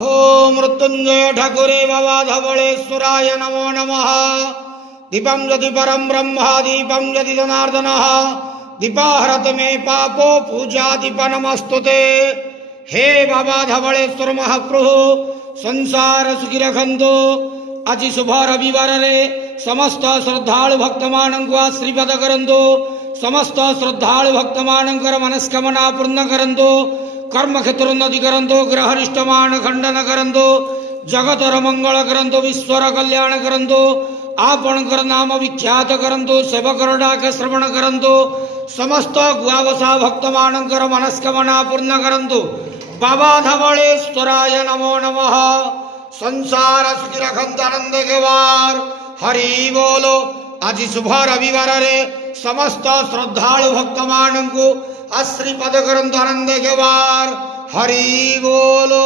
ओम मृत्युंजय ठाकुरे बाबा धवळेश्वराय नमो नमः। दीपं यदि परं ब्रह्म दीपं यदि जनार्दनः दीपाहरत मे पापो पूजा दीप नमस्तुते। हे बाबा धवळेश्वर महाप्रभु संसार सुखी रखंतु। आज शुभ रविवार रे समस्त श्रद्धालु भक्त मानक आशीर्वाद करंतु। समस्त श्रद्धालु भक्त मानकर मनस्कामना पूर्ण करंतु। कर्म क्षेत्र उन्नति करंतु। ग्रहरिष्टमान खंडन करंतु। जगतर मंगल करंतु। विश्वर कल्याण करंतु। आपणकर नाम विख्यात करंतु। सेवकर डाक श्रवण करंतु। समस्त गुआवसा भक्त मानकर मनस्कामना पूर्ण करंतु। बाबा धवळेश्वराय नमो नमः। संसार सुखी रखंत आनंद गेवार हरि बोलो। आज शुभ रविवार रे समस्त श्रद्धालु भक्त मानक आशीर्वाद करंतु आनंद गेवार हरि बोलो।